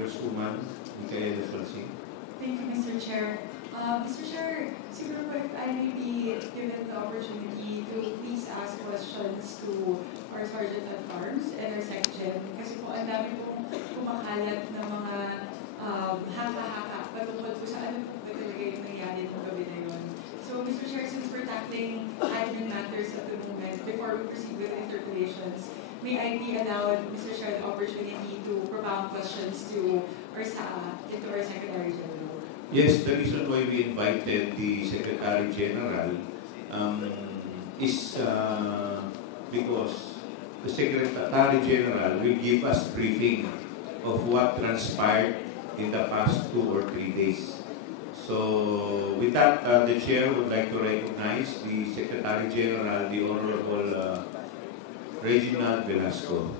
Congresswoman Micaela Salcin. Thank you, Mr. Chair. Mr. Chair, siguro if I may be given the opportunity to please ask questions to our Sergeant at Arms and our Sec-Gen, kasi po ang dami pong kumakalat na mga haka-haka patungkol po sa ano po ba talaga yung nangyari ng gabi na yun. So, Mr. Chair, since we're tackling admin matters at the moment, before we proceed with interpellations, may I be allowed, Mr. Chair, the opportunity to propound questions to our Secretary General? Yes, the reason why we invited the Secretary General is because the Secretary General will give us briefing of what transpired in the past 2 or 3 days. So, with that, the Chair would like to recognize the Secretary General, the Honorable Reginald Velasco.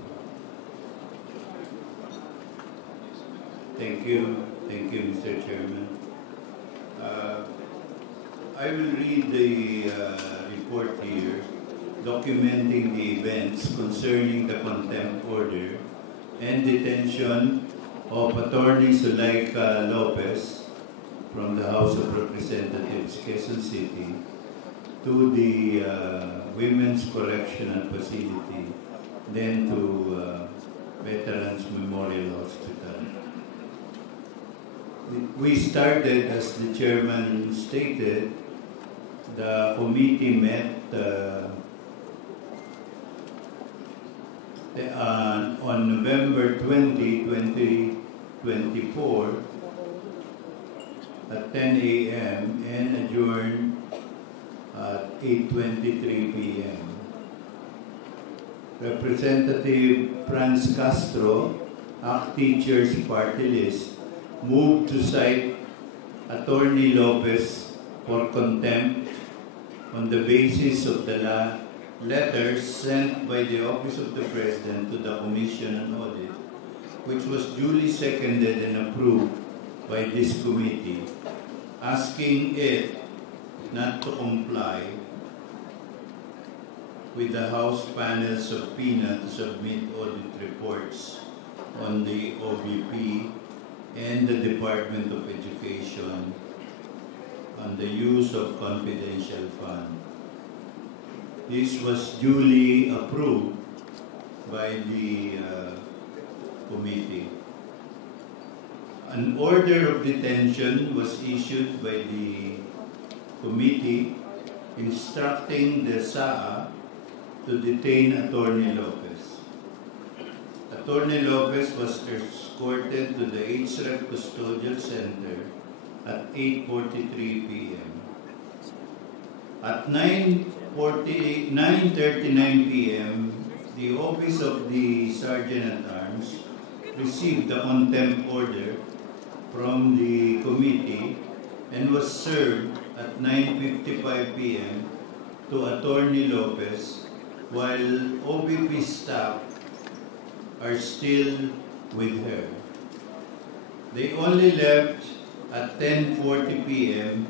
Thank you, Mr. Chairman. I will read the report here, documenting the events concerning the contempt order and detention of Attorney Zuleika Lopez from the House of Representatives, Quezon City, to the Women's Correctional Facility, then to Veterans Memorial Hospital. We started, as the chairman stated, the committee met on November 20, 2024 at 10 a.m. and adjourned at 8:23 p.m. Representative Franz Castro, ACT Teachers Party List, moved to cite Attorney Lopez for contempt on the basis of the letters sent by the Office of the President to the Commission on Audit, which was duly seconded and approved by this committee, asking it not to comply with the House panel subpoena to submit audit reports on the OVP and the Department of Education on the use of confidential fund. This was duly approved by the committee. An order of detention was issued by the committee instructing the SAA to detain Attorney Lopez. Attorney Lopez was escorted to the HREP Custodial Center at 8:43 p.m. At 9:39 p.m., the Office of the Sergeant at Arms received the contempt order from the committee and was served at 9:55 p.m. to Attorney Lopez, while OVP staff are still with her. They only left at 10:40 p.m.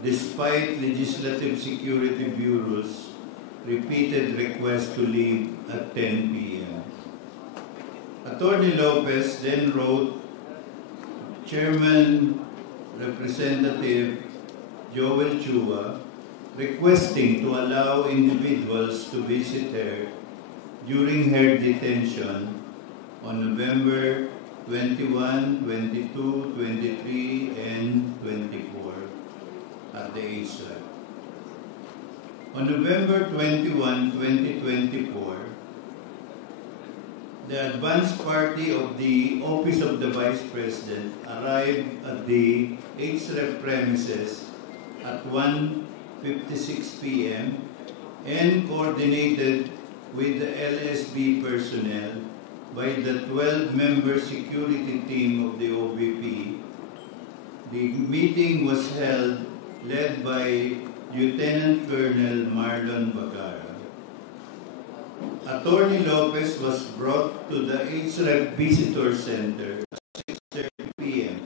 despite Legislative Security Bureau's repeated request to leave at 10 p.m. Attorney Lopez then wrote Chairman Representative Joel Chua requesting to allow individuals to visit her during her detention on November 21, 22, 23, and 24 at the HREP. On November 21, 2024, the advance party of the Office of the Vice President arrived at the HREP premises at 1:56 p.m. and coordinated with the LSB personnel by the 12-member security team of the OVP. The meeting was held led by Lieutenant Colonel Marlon Bagara. Attorney Lopez was brought to the HREP Visitor Center at 6:30 p.m.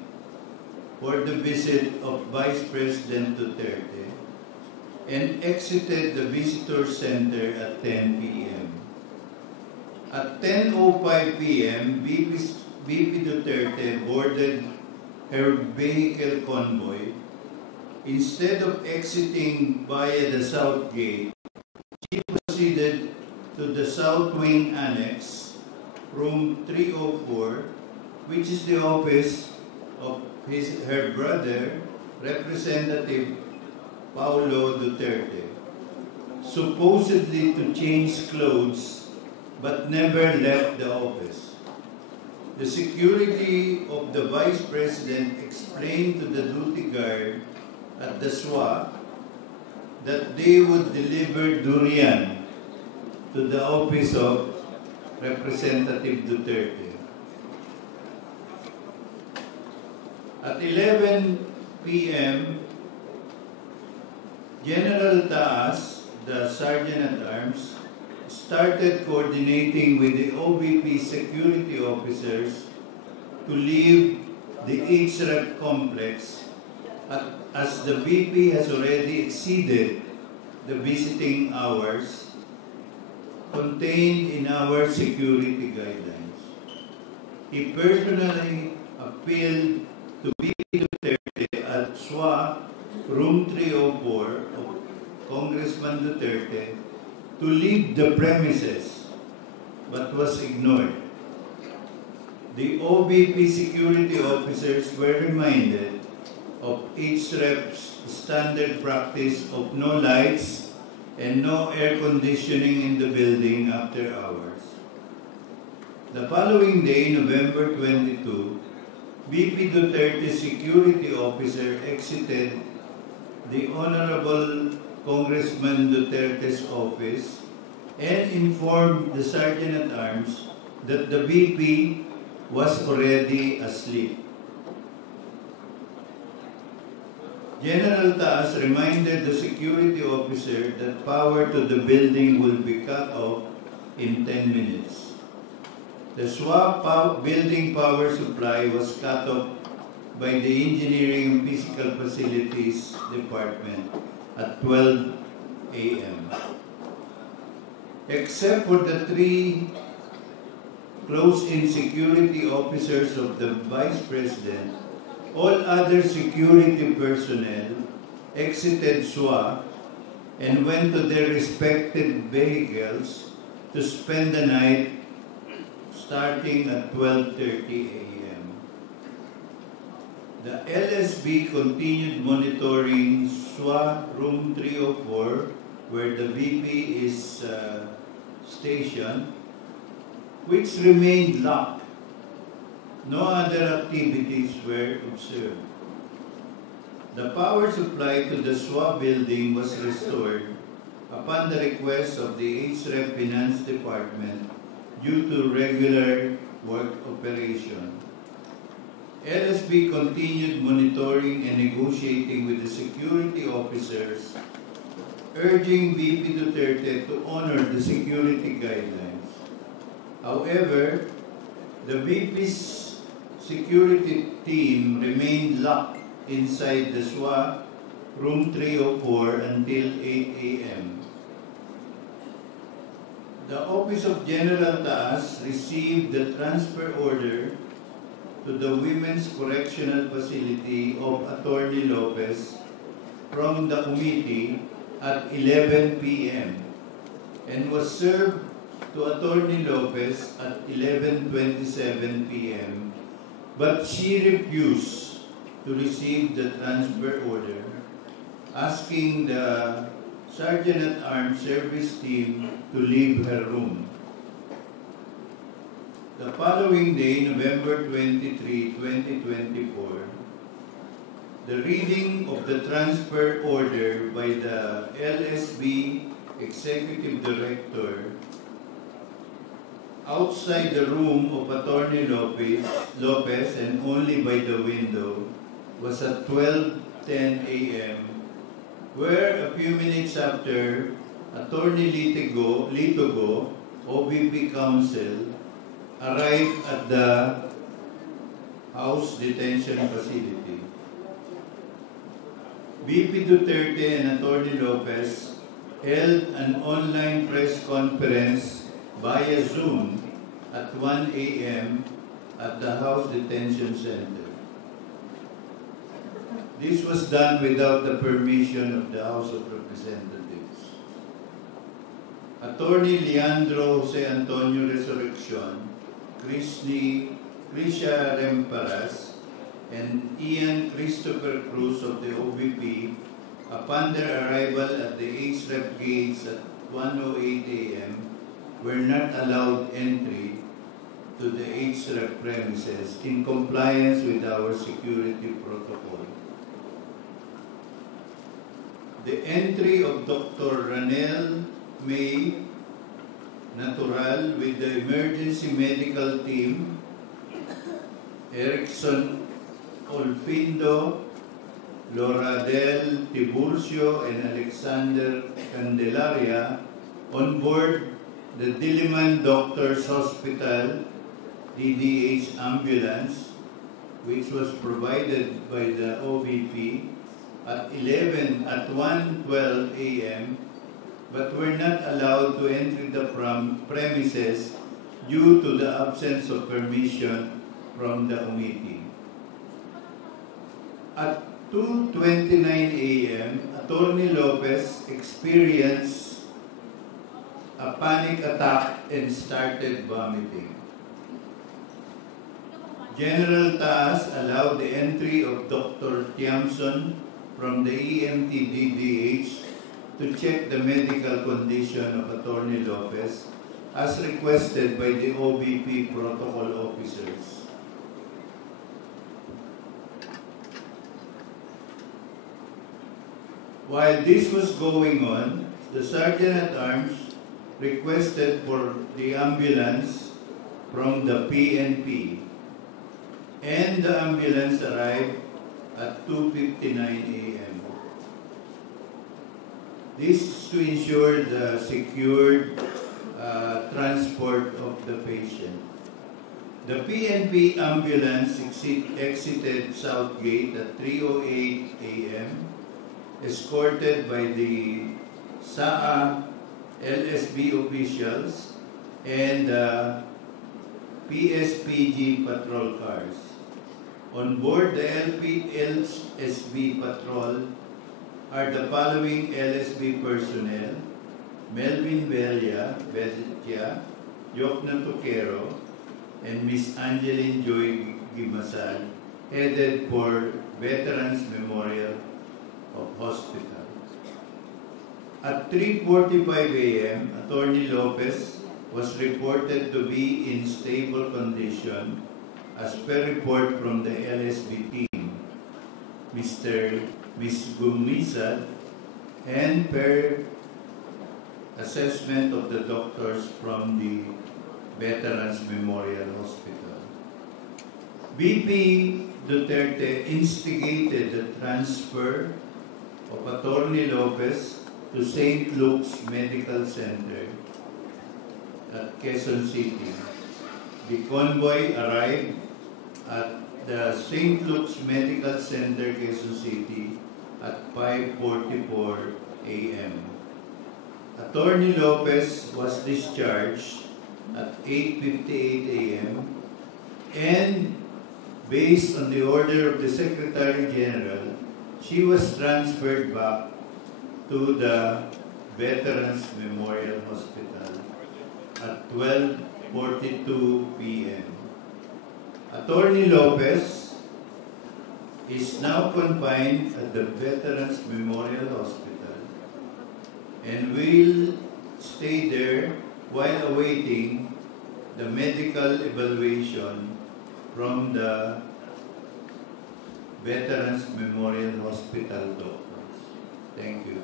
for the visit of Vice President Duterte and exited the Visitor Center at 10 p.m. At 10:05 p.m., VP Duterte boarded her vehicle convoy, instead of exiting via the south gate, she proceeded to the South Wing Annex, room 304, which is the office of her brother, Representative Paulo Duterte, supposedly to change clothes but never left the office. The security of the Vice President explained to the duty guard at the SWA that they would deliver durian to the office of Representative Duterte. At 11 p.m., General Taas, the Sergeant-at-Arms, started coordinating with the OVP security officers to leave the HREP complex as the VP has already exceeded the visiting hours contained in our security guidelines. He personally appealed to VP Duterte at SWA room 304 of Congressman Duterte to leave the premises, but was ignored. The OVP security officers were reminded of HREP's standard practice of no lights and no air conditioning in the building after hours. The following day, November 22, VP Duterte's security officer exited the Honorable Congressman Duterte's office and informed the Sergeant-at-Arms that the VP was already asleep. General Taas reminded the security officer that power to the building will be cut off in 10 minutes. The SWA building power supply was cut off by the Engineering and Physical Facilities Department at 12 a.m. Except for the 3 close-in security officers of the Vice President, all other security personnel exited SWA and went to their respective vehicles to spend the night starting at 12:30 a.m. The LSB continued monitoring SWA room 304, where the VP is stationed, which remained locked. No other activities were observed. The power supply to the SWA building was restored upon the request of the HREP Finance Department due to regular work operation. LSB continued monitoring and negotiating with the security officers, urging VP Duterte to honor the security guidelines. However, the VP's security team remained locked inside the SWA room 304 until 8 a.m. The Office of General Taas received the transfer order to the Women's Correctional Facility of Attorney Lopez from the committee at 11 p.m. and was served to Attorney Lopez at 11:27 p.m. but she refused to receive the transfer order, asking the Sergeant-at-Arms service team to leave her room. The following day, November 23, 2024, the reading of the transfer order by the LSB Executive Director outside the room of Attorney Lopez and only by the window was at 12:10 a.m., where a few minutes after, Attorney Litogo, OVP Counsel, arrived at the House Detention Facility. VP Duterte and Attorney Lopez held an online press conference via Zoom at 1 a.m. at the House Detention Center. This was done without the permission of the House of Representatives. Attorney Leandro Jose Antonio Resurrección, Krisha Remparas, and Ian Christopher Cruz of the OVP, upon their arrival at the ACE-REP gates at 1:08 a.m., were not allowed entry to the ACE-REP premises in compliance with our security protocol. The entry of Dr. Ranel May Natural with the emergency medical team, Erickson Olfindo, Loradel Tiburcio, and Alexander Candelaria on board the Diliman Doctors Hospital DDH ambulance, which was provided by the OVP at 1:12 a.m., but were not allowed to enter the premises due to the absence of permission from the committee. At 2:29 a.m., Attorney Lopez experienced a panic attack and started vomiting. General Taas allowed the entry of Dr. Tiamson from the EMT DDH to check the medical condition of Attorney Lopez as requested by the OVP protocol officers. While this was going on, the Sergeant-at-Arms requested for the ambulance from the PNP, and the ambulance arrived at 2:59 a.m. This is to ensure the secured transport of the patient. The PNP ambulance exited South Gate at 3:08 a.m., escorted by the SAA LSB officials and PSPG patrol cars. On board the LSB patrol are the following LSB personnel: Melvin Belia, Yokna Toquero, and Miss Angeline Joy Gimasal, headed for Veterans Memorial of Hospital. At 3:45 a.m., Attorney Lopez was reported to be in stable condition as per report from the LSB team, Miss Gumisad, and per assessment of the doctors from the Veterans Memorial Hospital. VP Duterte instigated the transfer of Attorney Lopez to St. Luke's Medical Center at Quezon City. The convoy arrived at the St. Luke's Medical Center, Quezon City at 5:44 a.m. Attorney Lopez was discharged at 8:58 a.m. and based on the order of the Secretary General, she was transferred back to the Veterans Memorial Hospital at 12:42 p.m. Attorney Lopez is now confined at the Veterans Memorial Hospital and will stay there while awaiting the medical evaluation from the Veterans Memorial Hospital doctors. Thank you.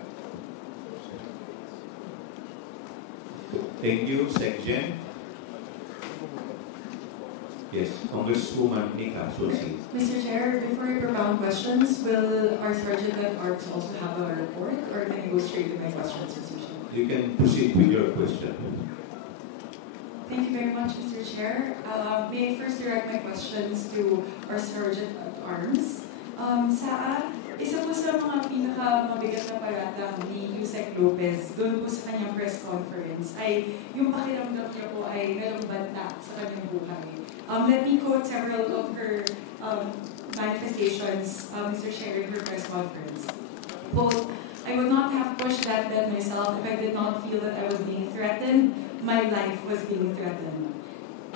Thank you, Sec-Gen. Yes, Congresswoman Nica Sulsi. Mr. Chair, before I propound questions, will our Sergeant-at-Arms also have a report, or can I go straight to my questions, Mr. Chair? You can proceed with your question. Thank you very much, Mr. Chair. May I first direct my questions to our Sergeant-at-Arms. Isa po sa mga pinaka-mabigat na paratang ni Yusek Lopez doon po sa kanyang press conference ay yung pakiramdam niya po ay merong banta sa kanyang buhay. Let me quote several of her manifestations, Mr. Chair, in her press conference. Quote, "I would not have pushed that bed myself if I did not feel that I was being threatened. My life was being threatened."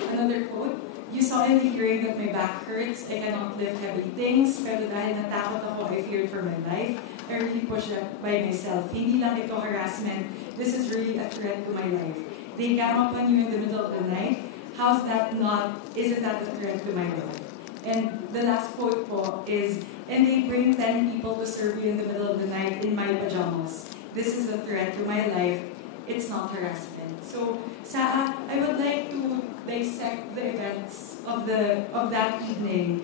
Another quote, "You saw in the hearing that my back hurts. I cannot lift heavy things. Pero dahil natakot ako, I feared for my life. I really pushed that by myself. Hindi lang ito harassment. This is really a threat to my life. They gang up on you in the middle of the night. How's that not, isn't that a threat to my life?" And the last quote po is, "And they bring 10 people to serve you in the middle of the night in my pajamas. This is a threat to my life. It's not harassment." So, I would like to dissect the events of that evening.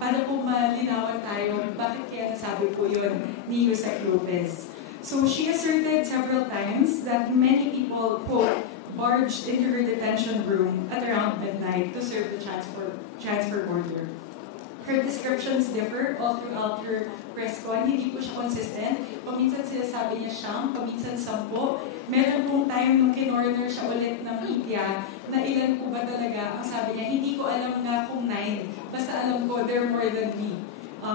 Para po malinawan tayo, bakit kaya nasabi po yun ni Yusek Lopez. So she asserted several times that many people, quote, barged into her detention room at around midnight to serve the transfer order. Her descriptions differ all throughout her press con. Hindi po siya consistent. Paminsan sinasabi niya siyam, paminsan 10. Meron pong time nung kinorner siya ulit ng media na ilan po ba talaga. Ang sabi niya, hindi ko alam nga kung 9. Basta alam ko, they're more than me.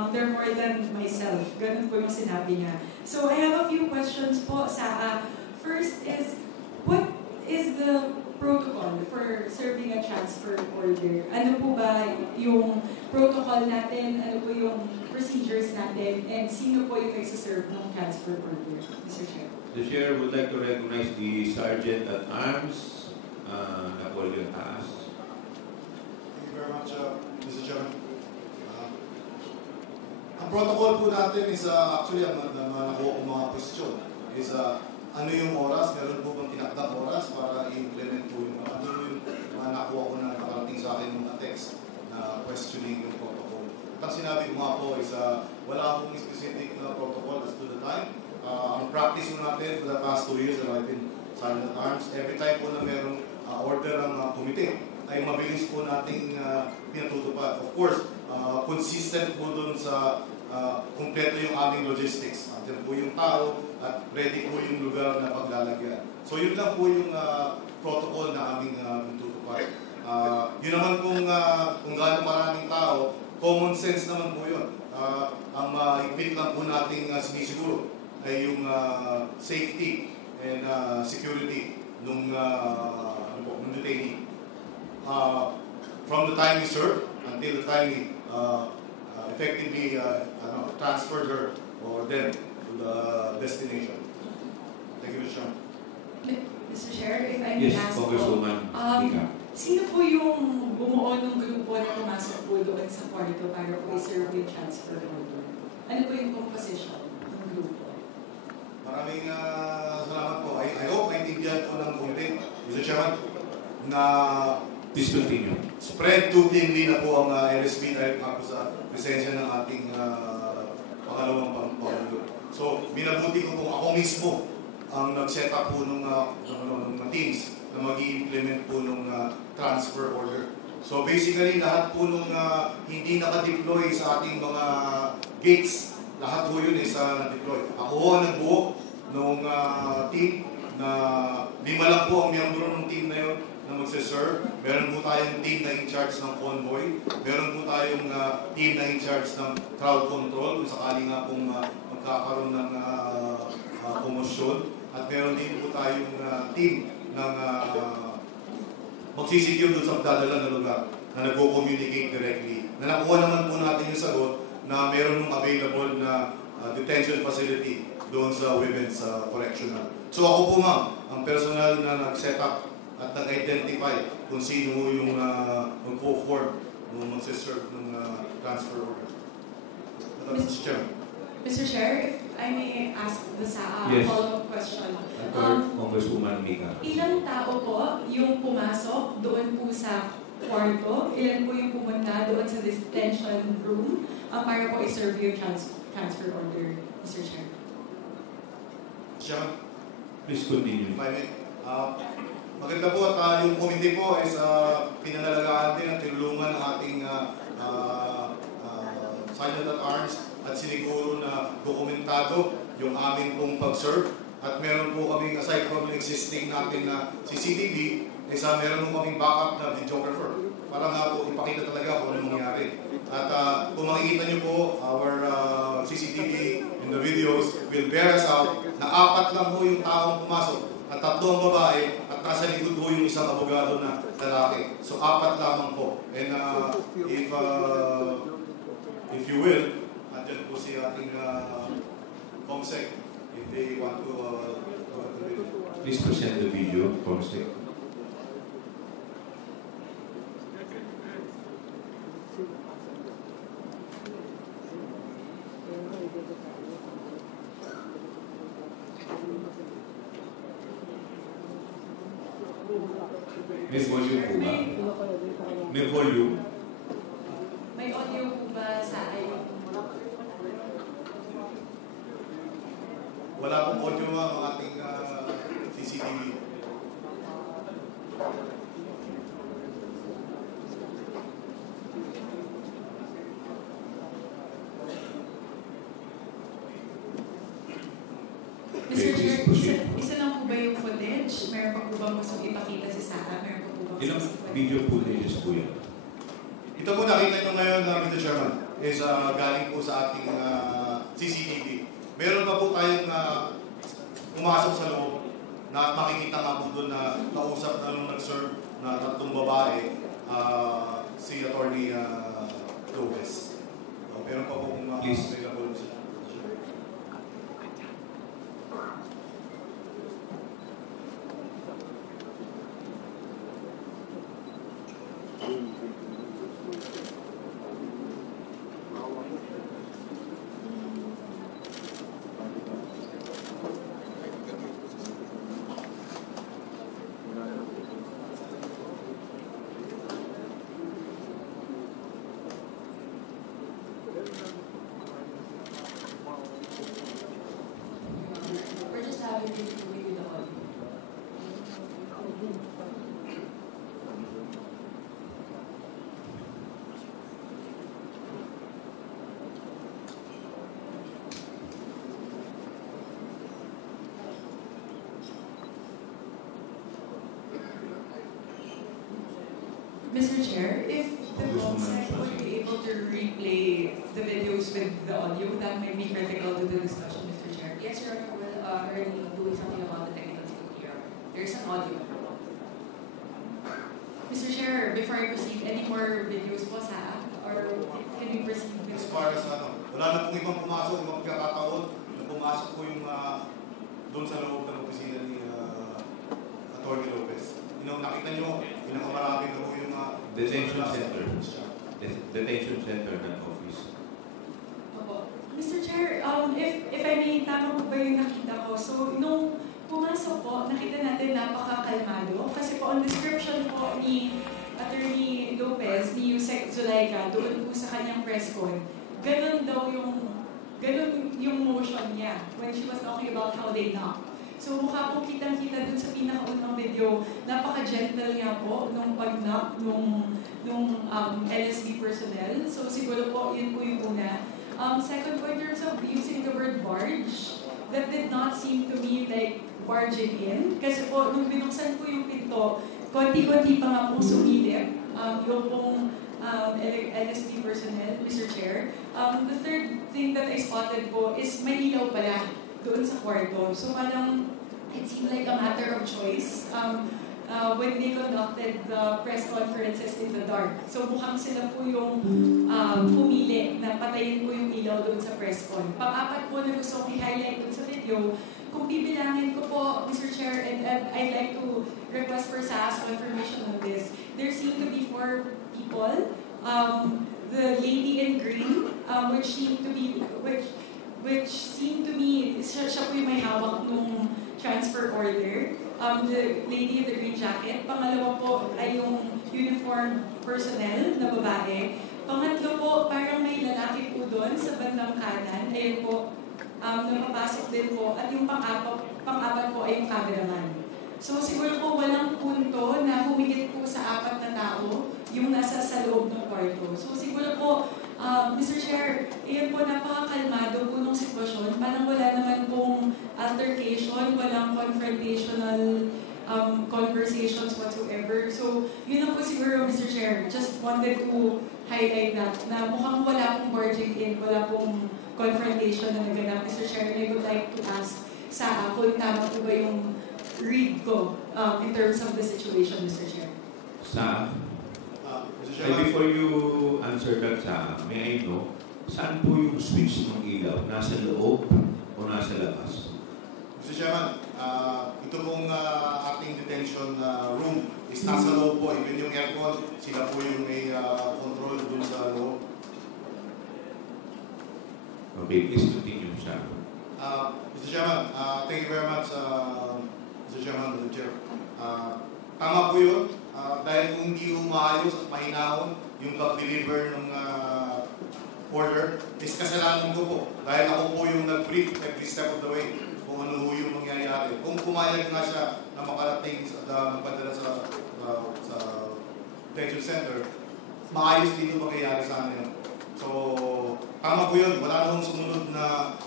They're more than myself. Ganun po yung sinabi niya. So I have a few questions po, Saa. First is, what is the protocol for serving a transfer order? Ano po ba yung protocol natin? Ano po yung procedures natin? And sino po yung nagsaserve ng transfer order, Mr. Chair? The Chair would like to recognize the Sergeant at Arms, Napoleon Taas. Thank you very much, Mr. Chairman. Ang protocol po natin is actually ang nakuha kong mga question is ano yung oras, meron po bang tinakdang oras para i-implement po yung ano yung mga nakuha ko na nakarating sa akin mga text na questioning yung protocol. At ang sinabi ko nga po is wala akong specific na protocol as to the time. Ang practice mo natin for the past 2 years that I've been Sergeant at Arms, every time po na merong order ng committee ay mabilis po nating pinatutupad. Of course, consistent po doon sa kumpleto yung aming logistics. Andiyan po yung tao at ready po yung lugar na paglalagyan. So yun lang po yung protocol na aming pinatutupad. Yun naman kung gaano maraming tao, common sense naman po yun. Ang maipit lang po nating sinisiguro ay yung safety and security nung detainee. From the time we serve until the time we effectively transferred her or them to the destination. Thank you, Mr. Chairman. Mr. Chair, if I may Yes, ask po, Congresswoman Nika. sino po yung bumuo ng grupo na pumasok po doon sa kwarto para po i-serve yung transfer order? Ano po yung composition ng grupo? Maraming salamat po. I hope maintindihan po ng komite, Mr. Chairman, na Please continue. spread too thinly na po ang LSB dahil nga po sa presensya ng ating pangalawang Pangulo. So, minabuti ko kung ako mismo ang nag-set up po ng teams na mag-i-implement po ng transfer order. So, basically, lahat po nung hindi naka-deploy sa ating mga gates, lahat po yun is na-deploy. Ako ho ang nagbuo ng team na 5 lang po ang miyembro ng team na yun na magse-serve. Meron po tayong team na in charge ng convoy. Meron po tayong team na in charge ng crowd control kung sakali nga pong magkakaroon ng komosyon. At meron din po tayong team ng magsisecure doon sa magdadala na lugar na nag-communicate directly. Na nakuha naman po natin yung sagot na meron ng available na detention facility doon sa women's correctional. So ako po ma'am, ang personal na nag-set up at nag-identify kung sino yung mag-form nung magsiserve ng transfer order. Mr. Chairman. Mr. Chair, if I may ask the Yes. follow-up question. Congresswoman Nika. Ilang tao po yung pumasok doon po sa kwarto? Ilan po yung pumunta doon sa detention room para po i-serve yung transfer order, Mr. Chair? Chairman, Please continue. if I may. Maganda po at yung committee po is pinangalagaan din at tinulungan ng ating Sergeant at Arms at siniguro na dokumentado yung aming pong pag-serve. At meron po kaming, aside from existing natin na CCTV, meron po kaming backup na videographer para nga po ipakita talaga kung ano nangyari. At kung makikita niyo po, our CCTV and the videos will bear us out na 4 lang po yung taong pumasok at 3 ang babae at nasa likod po yung isang abogado na lalaki. So 4 lamang po. And if you will, andyan po si ating COMSEC if they want to Please present the video, Comsec. May volume po ba? May volume? May audio po ba sa ayon? wala pong audio ang ating CCTV. Mr. Chair, isa lang po ba yung footage? Meron pa po ba gusto ipakita si Sarah? Meron pa po ba Ilang video footages po yan? Ito po nakita nyo ngayon, Mr. Chairman, is galing po sa ating CCTV. Meron pa po tayong pumasok sa loob na makikita nga po doon na kausap na nung nag-serve na 3 babae, si Attorney Lopez. Meron pa po kung available siya. We're just having it to review the audio. Mr. Chair, if the COMSEC would be able to replay the videos with the audio, that might be critical to the discussion, Mr. Chair. Yes, Your Honor, we'll already doing something about the technical difficulty here. There's an audio. Mr. Chair, before I proceed, any more videos po sa app? Or can we proceed with... As far as wala na pong ibang pumasok, ibang pagkakataon, na pumasok po yung doon sa loob ng opisina ni Attorney Lopez. Nakita nyo, pinakamarami na po yung Detention center. Detention center ng office. Opo. Mr. Chair, if I may, tama po ba yung nakita ko? So, nung pumasok po, nakita natin napakakalmado. Kasi po, ang description po ni Attorney Lopez, ni Yusek Zulaika, doon po sa kanyang press con, ganun yung motion niya when she was talking about how they knock. So mukha po kitang-kita dun sa pinakaunang video, napaka-gentle niya po nung pag-knock nung LSB personnel. So siguro po, yun po yung una. Second po, in terms of using the word barge, that did not seem to me like barging in. Kasi po, nung binuksan po yung pinto, konti-konti pa nga pong sumilip yung pong LSB personnel, Mr. Chair. The third thing that I spotted po is may ilaw pala doon sa kwarto. So parang it seemed like a matter of choice when they conducted the press conferences in the dark. So mukhang sila po yung pumili na patayin po yung ilaw doon sa press con. Pang-apat po na gusto kong i-highlight doon sa video, kung bibilangin ko po, Mr. Chair, and I'd like to request for SAS confirmation on this, there seem to be 4 people. The lady in green, which seemed to me, siya po yung may hawak nung transfer order. The lady in the green jacket. Pangalawa po ay yung uniform personnel na babae. Pangatlo po, parang may lalaki po doon sa bandang kanan. Ayun po, napapasok din po. At yung pang-apat po ay yung cameraman. So siguro po walang punto na humigit po sa 4 na tao yung nasa sa loob ng kwarto. So siguro po, Mr. Chair, iyan po napakakalmado po nung sitwasyon. Parang wala naman pong altercation, walang confrontational conversations whatsoever. So, yun lang po siguro, Mr. Chair. Just wanted to highlight na mukhang wala pong barging in, wala pong confrontation na naganap, Mr. Chair. And I would like to ask Saa kung tama po ba yung read ko in terms of the situation, Mr. Chair. Sa, Mr. eh, Chairman, before you answer that, sa, may I know, saan po yung switch ng ilaw? Nasa loob o nasa labas? Mr. Chairman, ito pong ating detention room is nasa loob po. Even yung aircon, sila po yung may control dun sa loob. Okay, please continue, sa. Mr. Chairman, thank you very much, Mr. Chairman, Mr. Chair. Tama po yun. Dahil kung hindi umaayos at mahinahon yung pag-deliver ng order, is kasalanan ko po. Dahil ako po yung nag-brief every step of the way kung ano po yung mangyayari. Kung pumayag nga siya na makarating at magpadala sa detention center, maayos din yung mangyayari sa amin. So, tama po yun. Wala namang sumunod na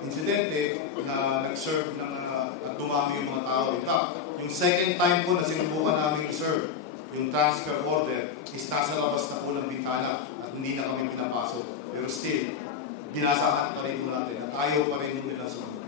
insidente na nag-serve ng at dumami yung mga tao. In fact, yung second time po na sinubukan namin i-serve, yung transfer order, is nasa labas na po ng bintana at hindi na kami pinapasok. Pero still, binasahan pa rin po natin at ayaw pa rin nila sumunod.